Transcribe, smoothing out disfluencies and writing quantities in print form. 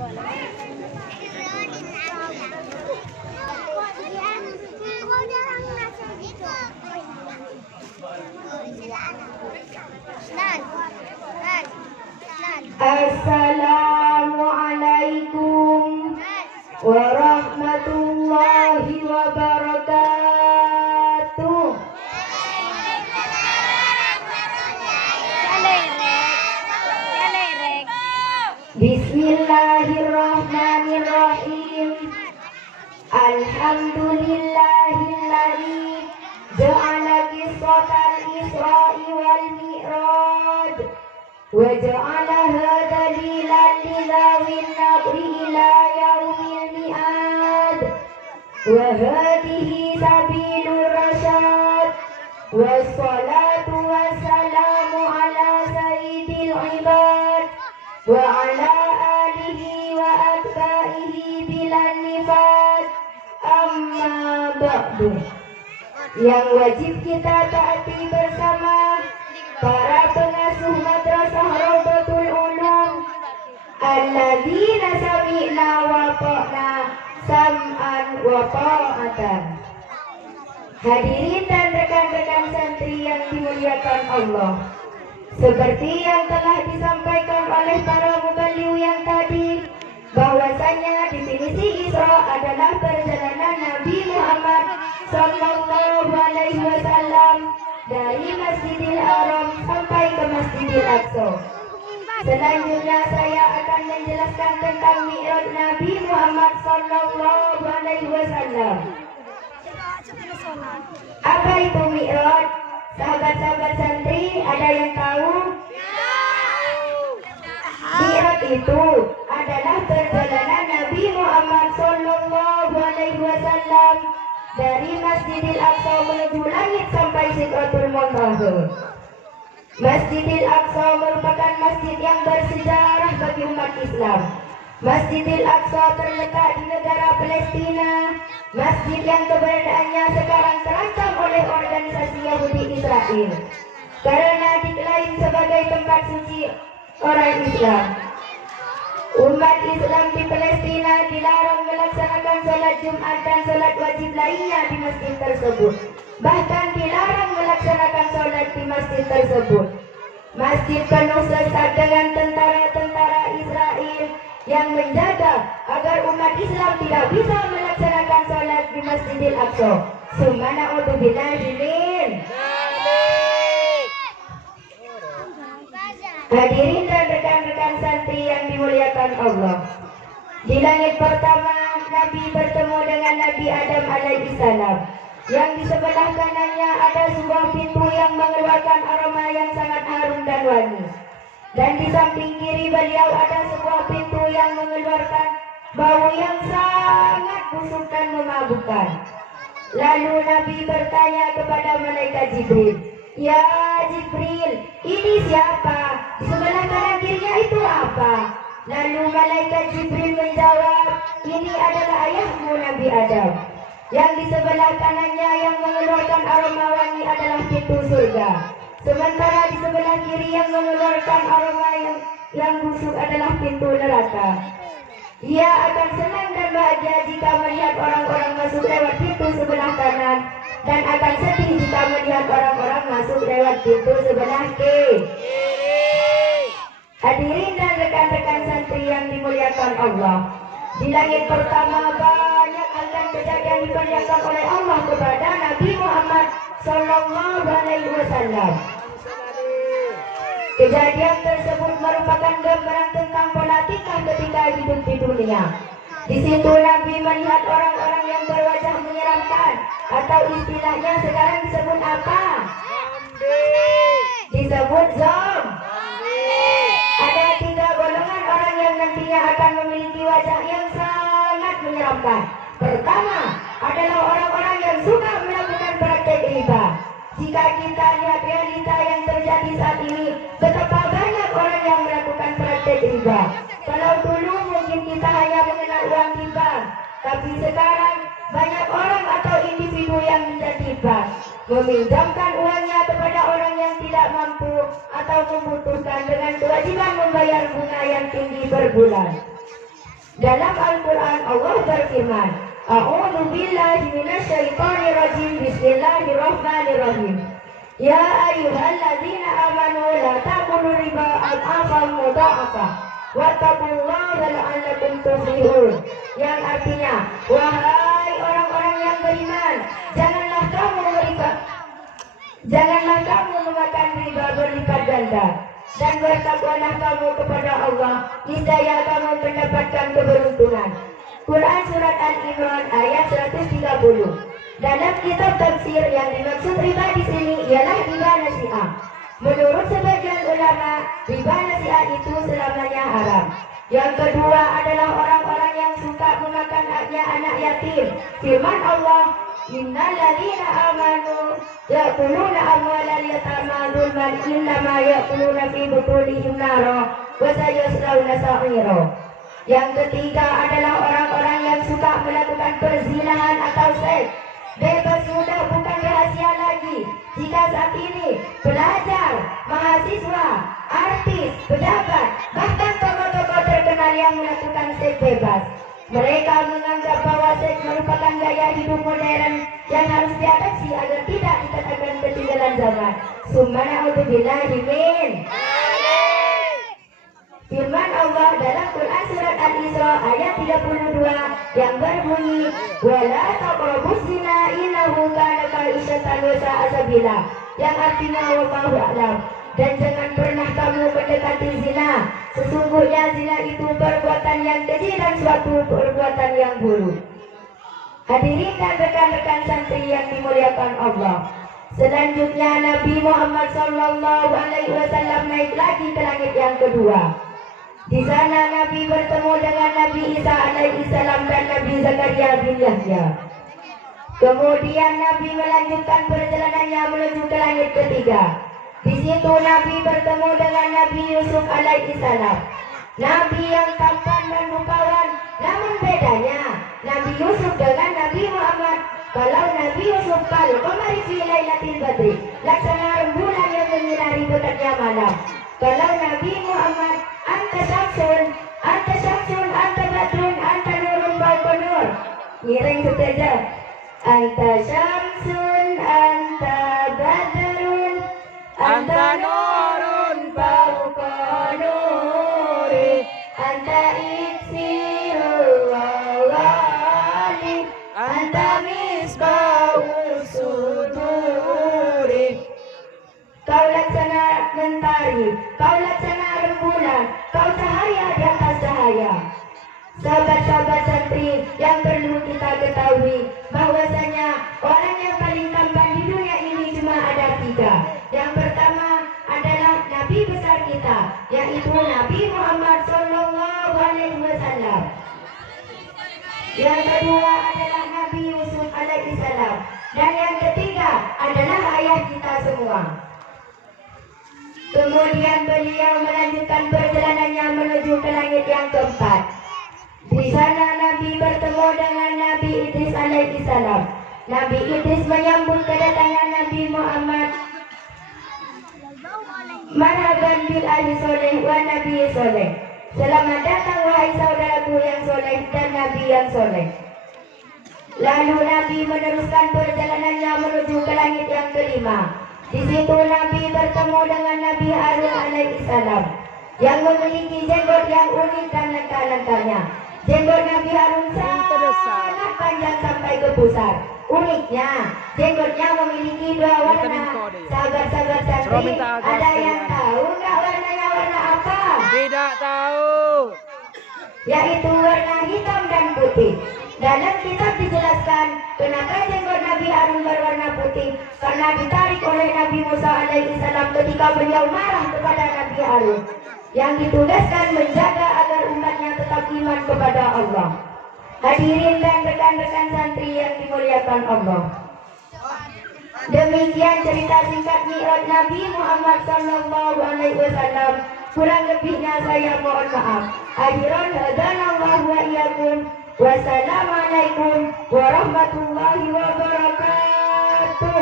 Assalamualaikum warahmatullahi wabarakatuh. Bismillahirrahmanirrahim. Alhamdulillahilladzi ja'ala qissatal Isra'i wal Mi'raj wa ja'alaha dalilan lidawin nabri ila yaumil mi'ad wa hadhihi sabilur rasyad wassalatu wassalamu ala sayyidil ibad wa ala alihi wa atba'ihi bilan nifad. Amma ba'du. Yang wajib kita taati bersama para pengasuh madrasah Rawdatul Ulum, alladzina sami'na wa ta'na sam'an wa ta'atan. Hadirin dan rekan-rekan santri yang dimuliakan Allah, seperti yang telah disampaikan oleh para mubaliw yang tadi, bahwasanya definisi Isra adalah perjalanan Nabi Muhammad Sallallahu Alaihi Wasallam dari Masjidil Haram sampai ke Masjidil Aqsa. Selanjutnya saya akan menjelaskan tentang Mi'raj Nabi Muhammad Sallallahu Alaihi Wasallam. Apa itu Mi'raj? Sahabat-sahabat santri, ada yang tahu? Mi'raj itu adalah perjalanan Nabi Muhammad Sallallahu Alaihi Wasallam dari Masjidil Aqsa menuju langit sampai Sidratul Muntaha. Masjidil Aqsa merupakan masjid yang bersejarah bagi umat Islam. Masjidil Aqsa terletak di negara Palestina, masjid yang keberadaannya sekarang terancam oleh organisasi Yahudi Israel karena diklaim sebagai tempat suci orang Islam. Umat Islam di Palestina dilarang melaksanakan sholat Jumat dan sholat wajib lainnya di masjid tersebut. Bahkan dilarang melaksanakan sholat di masjid tersebut. Masjid penuh sesak dengan tentara-tentara Israel yang menjaga agar umat Islam tidak bisa melaksanakan sholat di Masjidil Aqsa. Hadirin dan rekan-rekan santri yang dimuliakan Allah, di langit pertama Nabi bertemu dengan Nabi Adam alaihissalam. Yang di sebelah kanannya ada sebuah pintu yang mengeluarkan aroma yang sangat harum dan wangi. Dan di samping kiri beliau ada sebuah pintu yang mengeluarkan bau yang sangat busuk dan memabukkan. Lalu Nabi bertanya kepada malaikat Jibril, "Ya Jibril, ini siapa? Di sebelah kanan kirinya itu apa?" Lalu malaikat Jibril menjawab, "Ini adalah ayahmu Nabi Adam. Yang di sebelah kanannya yang mengeluarkan aroma wangi adalah pintu surga. Sementara di sebelah kiri yang mengeluarkan aroma yang busuk adalah pintu neraka. Ia akan senang dan bahagia jika melihat orang-orang masuk lewat pintu sebelah kanan, dan akan sedih jika melihat orang-orang masuk lewat pintu sebelah kiri." Hadirin dan rekan-rekan santri yang dimuliakan Allah, di langit pertama banyak hal dan kejadian diperlihatkan oleh Allah kepada Nabi Muhammad Sallallahu Alaihi Wasallam. Kejadian tersebut merupakan gambaran tentang pola tingkah ketika hidup di dunia. Di situ Nabi melihat orang-orang yang berwajah menyeramkan, atau istilahnya sekarang disebut apa? Disebut zombie. Ada 3 golongan orang yang nantinya akan memiliki wajah yang sangat menyeramkan. Pertama adalah orang-orang yang suka melakukan praktek riba. Jika kita lihat realita yang terjadi saat ini, betapa banyak orang yang melakukan praktek riba. Kalau dulu mungkin kita hanya mengenal uang riba, tapi sekarang banyak orang atau individu yang menjadi bank, meminjamkan uangnya kepada orang yang tidak mampu atau membutuhkan dengan kewajiban membayar bunga yang tinggi per bulan. Dalam Al-Quran Allah berfirman, A'udzu billahi minasyaitonir rajim. Bismillahirrahmanirrahim. Ya ayyuhalladzina amanu la ta'kulu riba adhafan mudha'afah wattaqullaha la'allakum tuflihun. Yang artinya, wahai orang-orang yang beriman, janganlah kamu memakan riba berlipat ganda, dan bertakwalah kamu kepada Allah, niscaya kamu mendapatkan keberuntungan. Quran Surat Al-Imran ayat 130. Dalam kitab tafsir yang dimaksud riba di sini ialah riba nasi'ah. Menurut sebagian ulama, riba nasi'ah itu selamanya haram. Yang kedua adalah orang-orang yang suka memakan haknya anak yatim. Firman Allah, Innal ladzina amanu ya'kuluna amwalal yatama dzulman innama ya'kuluna fi butunihim nara wa sayaslawna sa'ira. Yang ketiga adalah orang-orang yang suka melakukan perzinahan atau seks. Bebas sudah bukan rahasia lagi jika saat ini pelajar, mahasiswa, artis, pejabat, bahkan tokoh-tokoh terkenal yang melakukan seks bebas. Mereka menganggap bahwa seks merupakan gaya hidup modern yang harus diadopsi agar tidak dikatakan ketinggalan zaman. Subhanallah min. Firman Allah dalam Quran Surat Al-Isra ayat 32 yang berbunyi, wala taqrabuz zina innahu kana fahisyatan wa sa'a sabila, yang artinya wallahu a'lam. Dan jangan pernah kamu mendekati zina, sesungguhnya zina itu perbuatan yang keji dan suatu perbuatan yang buruk. Hadirin dan rekan-rekan santri yang dimuliakan Allah, selanjutnya Nabi Muhammad SAW naik lagi ke langit yang kedua. Di sana Nabi bertemu dengan Nabi Isa alaihissalam dan Nabi Zakaria bin Yahya. Kemudian Nabi melanjutkan perjalanannya menuju ke langit ketiga. Di situ Nabi bertemu dengan Nabi Yusuf alaihissalam, Nabi yang tampan dan rupawan. Namun bedanya Nabi Yusuf dengan Nabi Muhammad, kalau Nabi Yusuf qamari fi lailatul badri, laksana rembulan yang menyinari pekannya malam. Kalau Nabi Muhammad anta syamsun, anta badrun, anta nurun fawqa nur. Ngiring saja. Anta syamsun, anta badrun, anta nurun fawqa nuri, anta iksirul wali, anta misbahus suduri. Kau laksana mentari, kau laksana rembulan, kau cahaya di atas cahaya. Sahabat-sahabat santri yang perlu kita ketahui bahwasanya orang yang paling tampan di dunia ini cuma ada tiga. Yang pertama adalah Nabi besar kita, yaitu Nabi Muhammad SAW. Yang kedua adalah Nabi Yusuf alaihissalam, dan yang ketiga adalah ayah kita semua. Kemudian beliau melanjutkan perjalanannya menuju ke langit yang keempat. Di sana Nabi bertemu dengan Nabi Idris alaihissalam. Nabi Idris menyambut kedatangan Nabi Muhammad. Marhaban bil ahli soleh wa nabi soleh. Selamat datang wahai saudaraku yang soleh dan Nabi yang soleh. Lalu Nabi meneruskan perjalanannya menuju ke langit yang kelima. Di situ Nabi bertemu dengan Nabi Harun alaihissalam yang memiliki jenggot yang unik dan langkah-langkahnya. Jenggot Nabi Harun sangat panjang sampai ke pusar. Uniknya, jenggotnya memiliki dua warna. Sahabat-sahabat santri, ada yang tahu nggak warnanya warna apa? Tidak tahu. Yaitu warna hitam dan putih. Dalam kitab dijelaskan kenapa jenggot Nabi Harun berwarna putih, karena ditarik oleh Nabi Musa alaihissalam ketika beliau marah kepada Nabi Harun, yang ditugaskan menjaga agar umatnya tetap iman kepada Allah. Hadirin dan rekan-rekan santri yang dimuliakan Allah, demikian cerita singkat Mi'raj Nabi Muhammad SAW. Kurang lebihnya saya mohon maaf. Akhiran hadanallahu wa iyyakum. Wassalamualaikum warahmatullahi wabarakatuh.